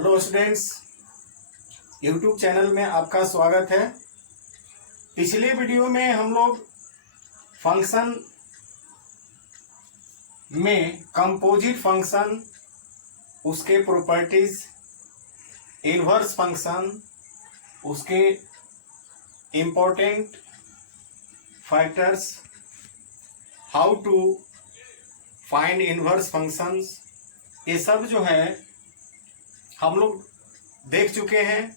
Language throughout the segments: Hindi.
हेलो स्टूडेंट्स, यूट्यूब चैनल में आपका स्वागत है। पिछले वीडियो में हम लोग फंक्शन में कंपोजिट फंक्शन, उसके प्रॉपर्टीज, इनवर्स फंक्शन, उसके important factors, how to find inverse functions, ये सब जो है हम लोग देख चुके हैं,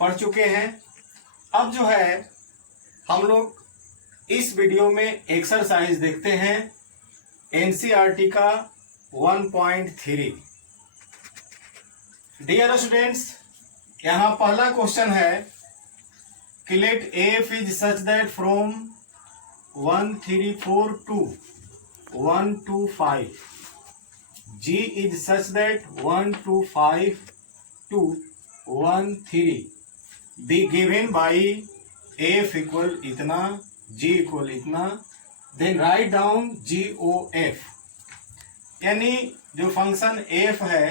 पढ़ चुके हैं। अब जो है हम लोग इस वीडियो में एक्सरसाइज देखते हैं एनसीईआरटी का 1.3। डियर स्टूडेंट्स, यहाँ पहला क्वेश्चन है कि let F is such that from 1 3 4 to 1 2 5 G is such that 1 2 5 to 1 3 be given by f equal इतना, g equal इतना, then write down g o f। यानी जो फंक्शन f है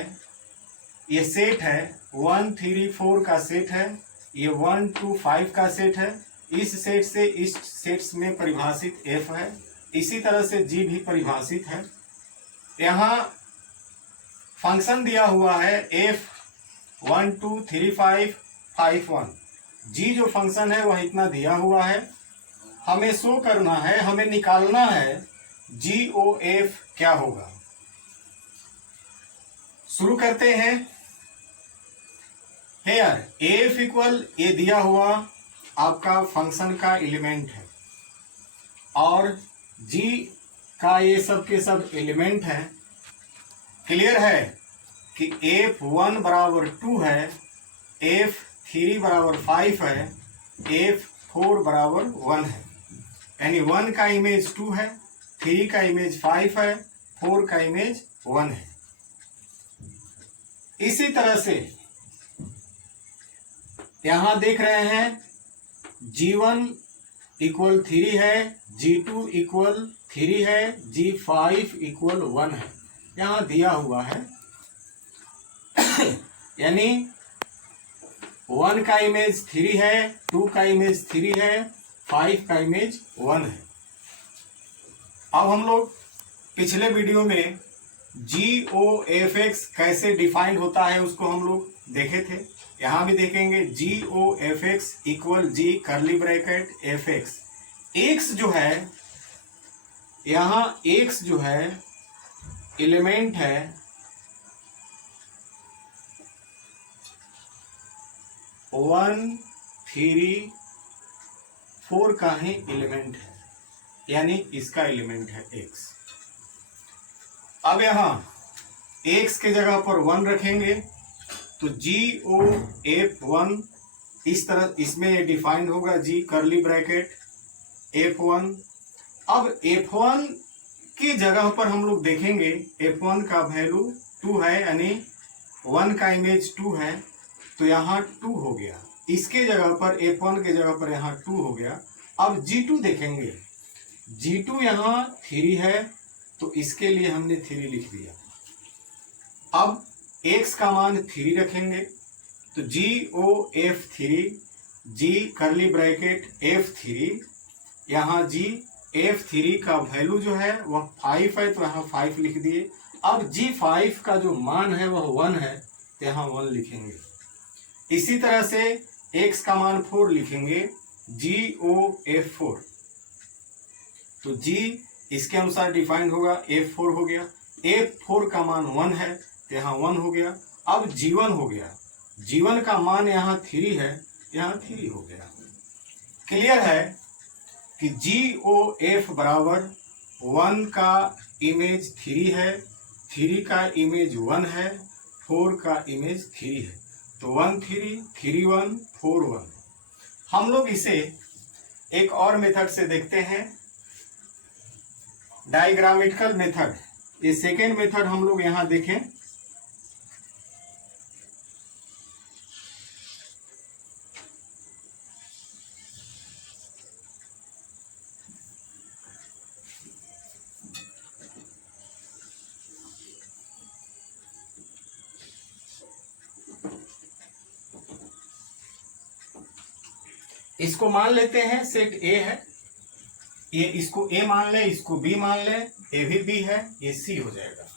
ये सेट है, 1 3 4 का सेट है, ये 1 2 5 का सेट है। इस सेट से इस सेट्स में परिभाषित f है, इसी तरह से g भी परिभाषित है। यहाँ फंक्शन दिया हुआ है f 1 2 3 5 5 1। g जो फंक्शन है वह इतना दिया हुआ है, हमें शो करना है, हमें निकालना है जी ओ एफ क्या होगा। शुरू करते हैं। हेयर एफ इक्वल ये दिया हुआ आपका फंक्शन का एलिमेंट है और g का ये सब के सब एलिमेंट है। क्लियर है कि f1 बराबर 2 है, f3 बराबर 5 है, f4 बराबर 1 है। यानी 1 का इमेज 2 है, 3 का इमेज 5 है, 4 का इमेज 1 है। इसी तरह से यहां देख रहे हैं g1 इक्वल 3 है, g2 इक्वल 3 है, g5 इक्वल 1 है, यहां दिया हुआ है। यानी 1 का इमेज 3 है, 2 का इमेज 3 है, 5 का इमेज 1 है। अब हम लोग पिछले वीडियो में GOFX कैसे डिफाइंड होता है उसको हम लोग देखे थे, यहां भी देखेंगे। GOFX equal G curly bracket FX। X जो है, यहां X जो है एलिमेंट है 1 3 4 का ही एलिमेंट है, यानी इसका एलिमेंट है x। अब यहां x के जगह पर 1 रखेंगे तो GOF1 इस तरह इसमें ये डिफाइंड होगा, G कर्ली ब्रैकेट F1। अब F1 की जगह पर हम लोग देखेंगे f1 का वैल्यू 2 है, यानी 1 का इमेज 2 है, तो यहाँ 2 हो गया। इसके जगह पर f1 के जगह पर यहाँ 2 हो गया। अब g2 देखेंगे, g2 यहाँ 3 है, तो इसके लिए हमने 3 लिख दिया। अब x का मान 3 रखेंगे तो GOF3, G curly bracket F3, यहाँ G F3 का वैल्यू जो है वह 5 है, तो यहाँ 5 लिख दिए। अब G5 का जो मान है वह 1 है, तो यहाँ 1 लिखेंगे। इसी तरह से X का मान 4 लिखेंगे, GOF4, तो G इसके अनुसार डिफाइंड होगा, F4 हो गया। F4 का मान 1 है, तो यहाँ 1 हो गया। अब G1 हो गया, G1 का मान यहाँ 3 है, यहाँ 3 हो गया। क्लियर है कि GOF बराबर 1 का इमेज 3 है, 3 का इमेज 1 है, 4 का इमेज 3 है, तो 1 3 3 1 4 1। हम लोग इसे एक और मेथड से देखते हैं, डायग्रामेटिकल मेथड। ये सेकेंड मेथड हम लोग यहाँ देखें। इसको मान लेते हैं सेट ए है, ये इसको ए मान ले, इसको बी मान ले, ए भी बी है, ये सी हो जाएगा।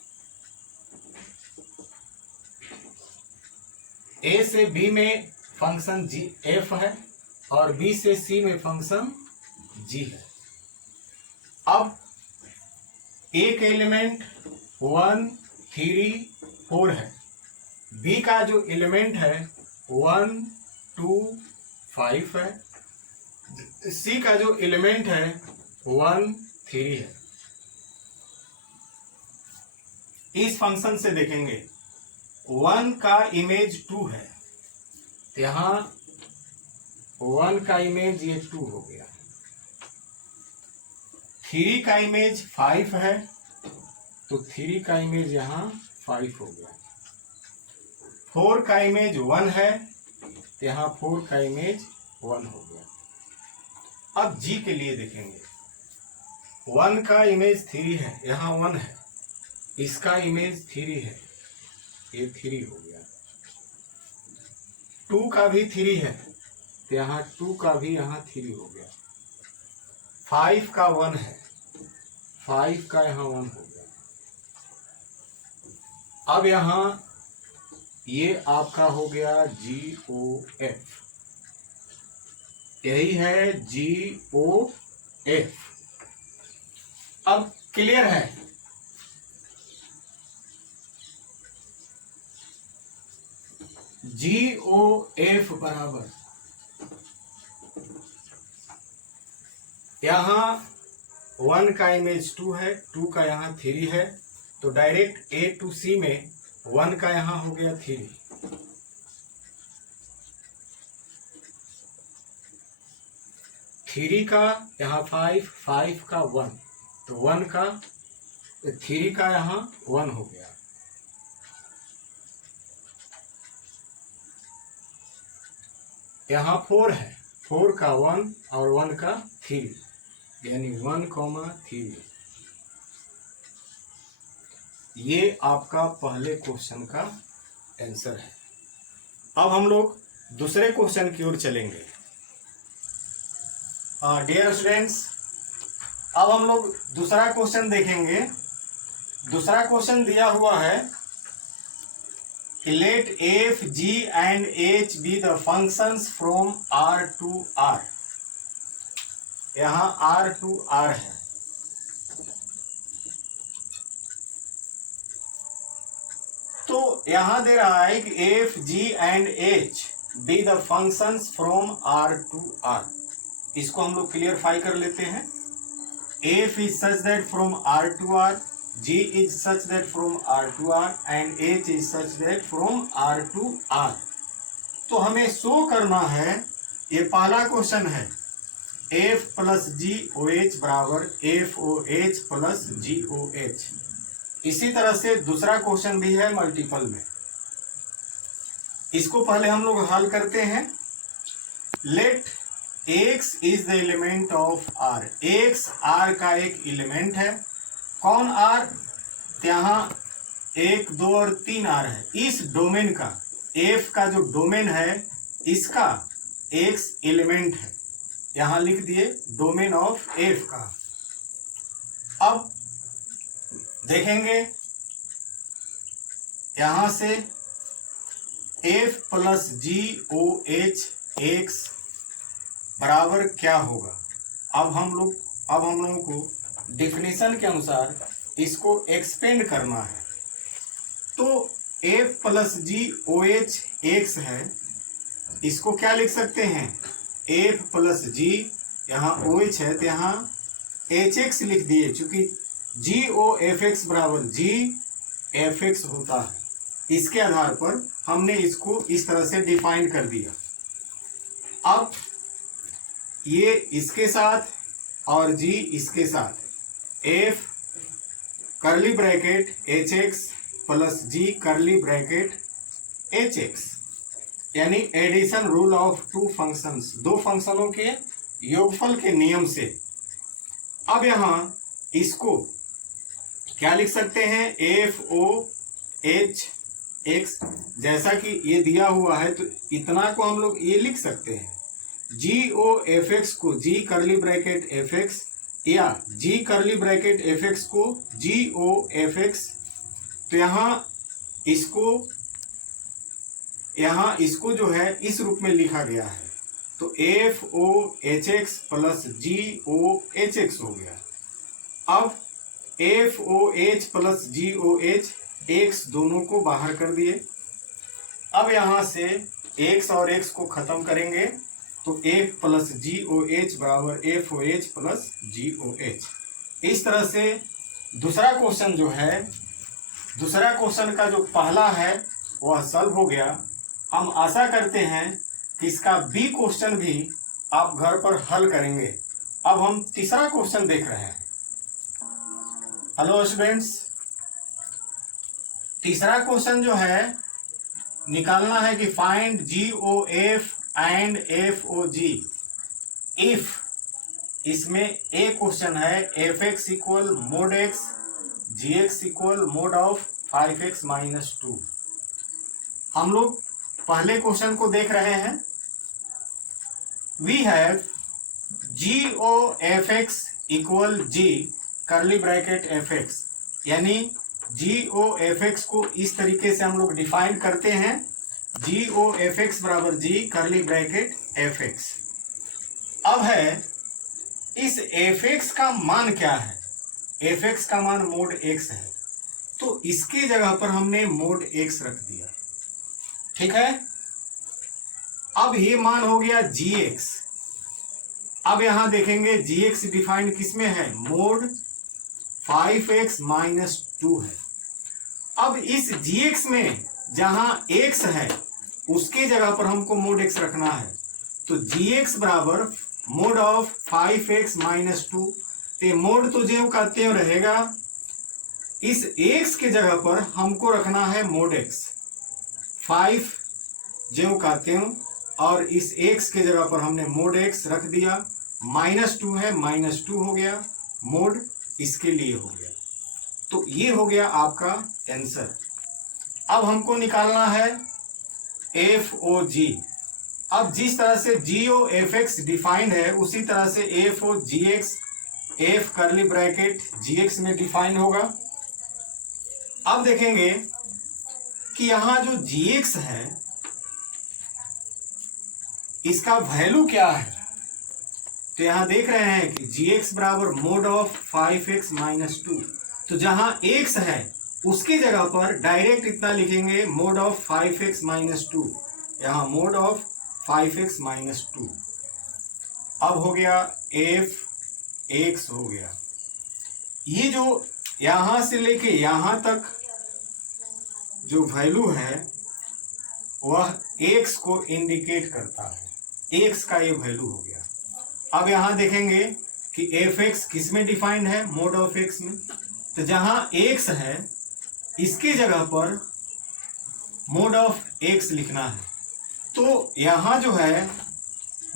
ए से बी में फंक्शन जी एफ है और बी से सी में फंक्शन जी है। अब एक एलिमेंट 1 3 4 है, बी का जो एलिमेंट है 1 2 5 है, सी का जो एलिमेंट है 1 3 है। इस फंक्शन से देखेंगे 1 का इमेज 2 है, तो यहां 1 का इमेज ये 2 हो गया। 3 का इमेज 5 है, तो 3 का इमेज यहां 5 हो गया। 4 का इमेज 1 है, तो यहां 4 का इमेज 1 हो गया। अब जी के लिए देखेंगे, 1 का इमेज 3 है, यहां 1 है, इसका इमेज 3 है, ये 3 हो गया। 2 का भी 3 है, तो यहाँ 2 का भी यहाँ 3 हो गया। 5 का 1 है, 5 का यहाँ 1 हो गया। अब यहाँ ये आपका हो गया GOF, यही है GOF। अब क्लियर है, GOF बराबर यहाँ 1 का इमेज 2 है, 2 का यहाँ 3 है, तो डायरेक्ट A to C में 1 का यहाँ हो गया 3, 3 का यहाँ 5, 5 का 1, तो 1 का 3 का यहाँ 1 हो गया। यहाँ 4 है, 4 का 1 और 1 का 3, यानी 1,3। ये आपका पहले क्वेश्चन का आंसर है। अब हम लोग दूसरे क्वेश्चन की ओर चलेंगे। डियर स्टूडेंट्स, अब हम लोग दूसरा क्वेश्चन देखेंगे। दूसरा क्वेश्चन दिया हुआ है, let f, g and h be the functions from R to R। यहाँ R to R है, तो यहां दे रहा है कि f, g and h be the functions from R to R। इसको हम लोग क्लियरफाई कर लेते हैं। f is such that from R to R, G is such that from R to R and H is such that from R to R। तो हमें शो करना है, ये पहला क्वेश्चन है, F प्लस GOH बराबर FOH प्लस GOH। इसी तरह से दूसरा क्वेश्चन भी है मल्टीपल में, इसको पहले हम लोग हल करते हैं। Let X is the element of R। X R का एक एलिमेंट है। कौन R? यहाँ 1 2 और 3 R है। इस डोमेन का, F का जो डोमेन है, इसका X एलिमेंट है। यहां लिख दिए डोमेन ऑफ F का। अब देखेंगे यहां से F प्लस GOH X बराबर क्या होगा। अब हम लोगों को डिफिनेशन के अनुसार इसको एक्सपेंड करना है। तो F प्लस GOH X है, इसको क्या लिख सकते हैं, F प्लस G, यहाँ OH है तो यहाँ HX लिख दिए, चूंकि GOFX बराबर GFX होता है। इसके आधार पर हमने इसको इस तरह से डिफाइन कर दिया। अब ये इसके साथ और G इसके साथ, F curly bracket HX plus G curly bracket HX, यानी addition rule of two functions, दो फंक्शनों के योगफल के नियम से। अब यहाँ इसको क्या लिख सकते हैं, FOH X, जैसा कि ये दिया हुआ है तो इतना को हम लोग ये लिख सकते हैं। जी ओ एफ एक्स को जी करली ब्रैकेट एफ एक्स या जी करली ब्रैकेट एफ एक्स को जी ओ एफ एक्स, तो यहाँ इसको जो है इस रूप में लिखा गया है, तो F O H X plus G O H X हो गया। अब F O H plus G O H X दोनों को बाहर कर दिए। अब यहां से एक्स और एक्स को खत्म करेंगे तो F plus G O H बराबर F O H plus G O H. इस तरह से दूसरा क्वेश्चन जो है, दूसरा क्वेश्चन का जो पहला है वह सॉल्व हो गया। हम आशा करते हैं कि इसका बी क्वेश्चन भी आप घर पर हल करेंगे। अब हम तीसरा क्वेश्चन देख रहे हैं। हेलो स्टूडेंट्स, तीसरा क्वेश्चन जो है निकालना है कि find G O F and F O G if, इसमें ए क्वेश्चन है F X equal mod X G X equal mod of 5x minus 2। हम लोग पहले क्वेश्चन को देख रहे हैं। We have G O F X equal G curly bracket F x, यानी जी ओ एफ एक्स को इस तरीके से हम लोग डिफाइन करते हैं, जी ओ एफ एक्स बराबर जी करली ब्रैकेट एफ एक्स। अब है इस एफ एक्स का मान क्या है, एफ एक्स का मान मोड एक्स है, तो इसकी जगह पर हमने मोड एक्स रख दिया। ठीक है, अब ये मान हो गया जी एक्स। अब यहां देखेंगे जी एक्स डिफाइंड किसमें है, मोड 5x माइनस 2 है। अब इस जी एक्स में जहां x है उसकी जगह पर हमको मोड x रखना है, तो जी एक्स बराबर मोड ऑफ 5x माइनस 2। तो मोड तो जो का त्यों रहेगा, इस x की जगह पर हमको रखना है मोड x, 5 जो का त्यों, और इस x की जगह पर हमने मोड x रख दिया। माइनस 2 है, माइनस 2 हो गया, मोड इसके लिए हो गया। तो ये हो गया आपका आंसर। अब हमको निकालना है एफ ओ जी। अब जिस तरह से जी ओ एफ एक्स डिफाइंड है उसी तरह से एफ ओ जी एक्स एफ करली ब्रैकेट जी एक्स में डिफाइन होगा। अब देखेंगे कि यहां जो जी एक्स है इसका वैल्यू क्या है, तो यहां देख रहे हैं कि जी एक्स बराबर मोड ऑफ 5x माइनस 2। तो जहां x है उसकी जगह पर डायरेक्ट इतना लिखेंगे मोड ऑफ 5x माइनस 2, यहां मोड ऑफ 5x माइनस 2। अब हो गया एफ एक्स हो गया। ये जो यहां से लेके यहां तक जो वैल्यू है वह x को इंडिकेट करता है, x का ये वैल्यू हो गया। अब यहां देखेंगे कि एफ एक्स किस में डिफाइंड है, मोड ऑफ एक्स में, तो जहां x है इसकी जगह पर मोड ऑफ x लिखना है। तो यहां जो है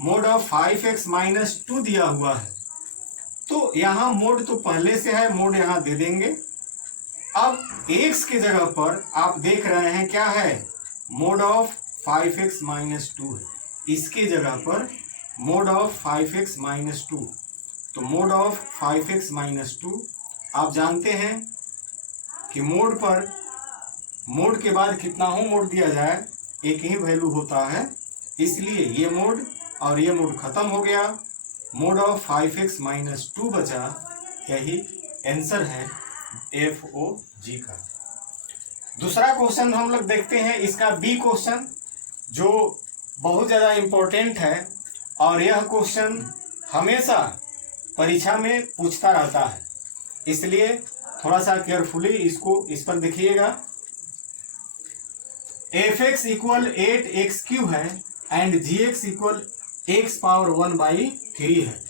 मोड ऑफ 5x माइनस 2 दिया हुआ है, तो यहां मोड तो पहले से है, मोड यहां दे देंगे। अब x की जगह पर आप देख रहे हैं क्या है, मोड ऑफ 5x माइनस 2 है, इसकी जगह पर मोड ऑफ 5x माइनस 2। तो मोड ऑफ 5x माइनस 2, आप जानते हैं कि मोड पर मोड के बाद कितना हो मोड दिया जाए, एक ही वैल्यू होता है, इसलिए ये मोड और ये मोड खत्म हो गया, मोड ऑफ 5x माइनस 2 बचा। यही आंसर है एफ ओ जी का। दूसरा क्वेश्चन हम लोग देखते हैं, इसका बी क्वेश्चन जो बहुत ज़्यादा इम्पोर्टेंट है और यह क्वेश्चन हमेशा परीक्षा में पूछता रहता है, इसलिए थोड़ा सा केयरफुली इस पर देखिएगा। एफ एक्स इक्वल 8x³ है and G X equal x power 1/3 है।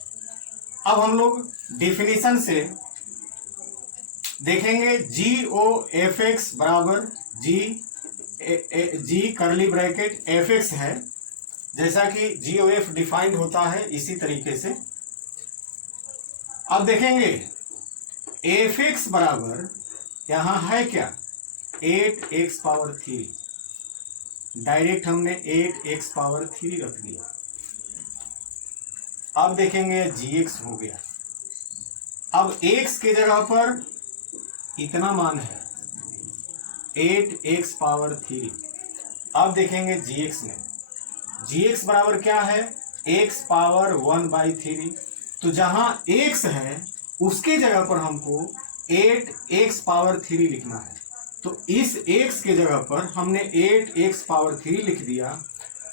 अब हम लोग डेफिनेशन से देखेंगे, जी ओ एफ एक्स बराबर जी करली ब्रैकेट एफ एक्स है, जैसा कि जी ओ एफ डिफाइंड होता है इसी तरीके से। अब देखेंगे एफ एक्स बराबर यहां है क्या, 8x पावर 3, डायरेक्ट हमने 8x पावर 3 रख दिया। अब देखेंगे gx हो गया। अब x के जगह पर इतना मान है 8x पावर 3। अब देखेंगे gx में, gx बराबर क्या है, x पावर 1/3। तो जहां x है उसके जगह पर हमको 8x पावर 3 लिखना है। तो इस x के जगह पर हमने 8x पावर 3 लिख दिया,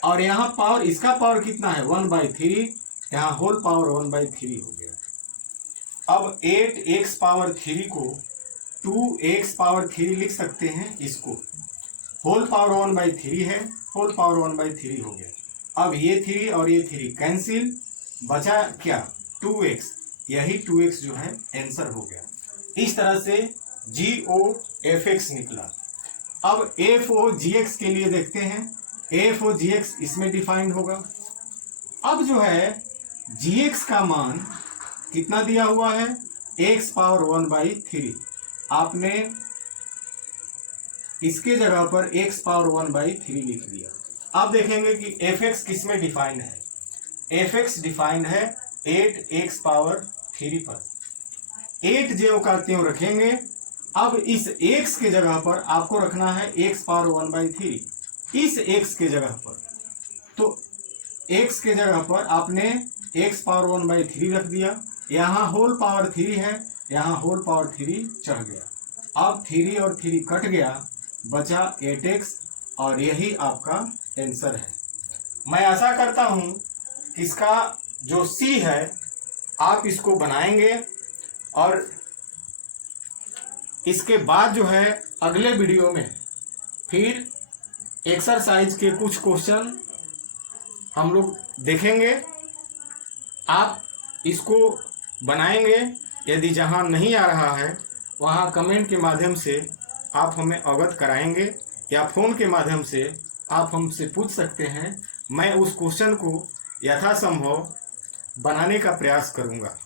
और यहाँ पावर, इसका पावर कितना है 1/3, यहाँ होल पावर 1/3 हो गया। अब 8x पावर 3 को 2x पावर 3 लिख सकते हैं, इसको होल पावर 1/3 है, होल पावर 1/3 हो गया। अब ये 3 और ये 3 कैंसिल, बचा क्या 2x, यही 2x जो है आंसर हो गया। इस तरह से GOFX निकला। अब FOGX के लिए देखते हैं, FOGX इसमें डिफाइंड होगा। अब जो है GX का मान कितना दिया हुआ है, x पावर 1/3। आपने इसके जगह पर x पावर 1/3 लिख दिया। अब देखेंगे कि fx किसमें डिफाइंड है, fx डिफाइंड है 8x पावर 3 पर। 8 ज्यों का त्यों रखेंगे। अब इस x के जगह पर आपको रखना है x पावर 1/3, इस x के जगह पर। तो x के जगह पर आपने x पावर 1/3 रख दिया, यहाँ होल पावर 3 है, यहाँ होल पावर 3 चढ़ गया। अब 3 और 3 कट गया, बचा 8x, और यही आपका आंसर है। मैं आशा करता हूँ कि इसका जो C है आप इसको बनाएंगे, और इसके बाद जो है अगले वीडियो में फिर एक्सरसाइज के कुछ क्वेश्चन हम लोग देखेंगे। आप इसको बनाएंगे, यदि जहां नहीं आ रहा है वहां कमेंट के माध्यम से आप हमें अवगत कराएंगे, या फ़ोन के माध्यम से आप हमसे पूछ सकते हैं। मैं उस क्वेश्चन को यथासंभव बनाने का प्रयास करूंगा।